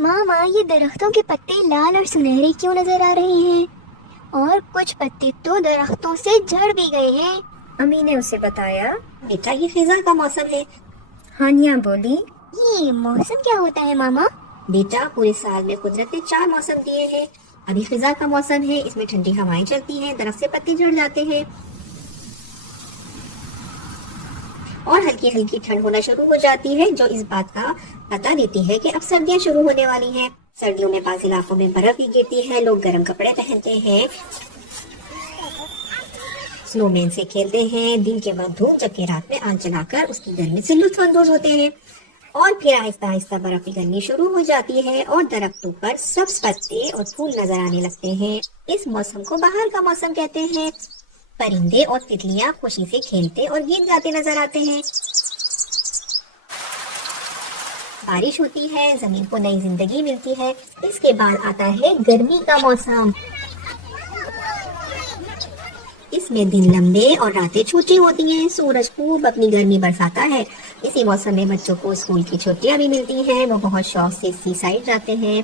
ماما یہ درختوں کے پتے لال اور سنہرے کیوں نظر آ رہے ہیں؟ اور کچھ پتے تو درختوں سے جھڑ بھی گئے ہیں۔ امی نے اسے بتایا۔ بیٹا یہ خزاں کا موسم ہے۔ ہانیہ بولی۔ یہ موسم کیا ہوتا ہے ماما؟ بیٹا پورے سال میں قدرت نے 4 موسم دیے ہیں۔ ابھی خزاں کا موسم ہے، اس میں ٹھنڈی ہوائیں چلتی ہیں، درخت سے پتے جھڑ جاتے ہیں اور ہلکی ہلکی ٹھنڈ ہونا شروع ہو جاتی ہے، جو اس بات کا پتہ دیتی ہے کہ اب سردیاں شروع ہونے والی ہیں۔ سردیوں میں بعض علاقوں میں برف بھی گرتی ہے، لوگ گرم کپڑے پہنتے ہیں، سنو مین سے کھیلتے ہیں، دن کے بعد دھوپ جبکہ رات میں آگ جلا کر اس کی گرمی سے لطف اندوز ہوتے ہیں، اور پھر آہستہ آہستہ برف پگھلنی شروع ہو جاتی ہے اور درختوں پر سبز پتے اور پھول نظر آنے لگتے ہیں۔ اس موسم کو بہار کا موسم کہتے ہیں۔ پرندے اور تتلیاں خوشی سے کھیلتے اور گیت گاتے نظر آتے ہیں۔ بارش ہوتی ہے، زمین کو نئی زندگی ملتی ہے۔ اس کے بعد آتا ہے گرمی کا موسم۔ اس میں دن لمبے اور راتیں چھوٹی ہوتی ہیں، سورج خوب اپنی گرمی برساتا ہے۔ اسی موسم میں بچوں کو اسکول کی چھٹیاں بھی ملتی ہیں، وہ بہت شوق سے سی سائڈ جاتے ہیں۔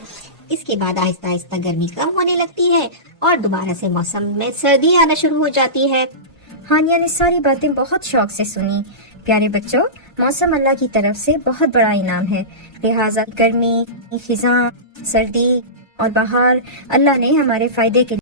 اس کے بعد آہستہ آہستہ گرمی کم ہونے لگتی ہے اور دوبارہ سے موسم میں سردی آنا شروع ہو جاتی ہے۔ ہانیہ نے ساری باتیں بہت شوق سے سنی۔ پیارے بچوں، موسم اللہ کی طرف سے بہت بڑا انعام ہے، لہٰذا گرمی، خزاں، سردی اور بہار اللہ نے ہمارے فائدے کے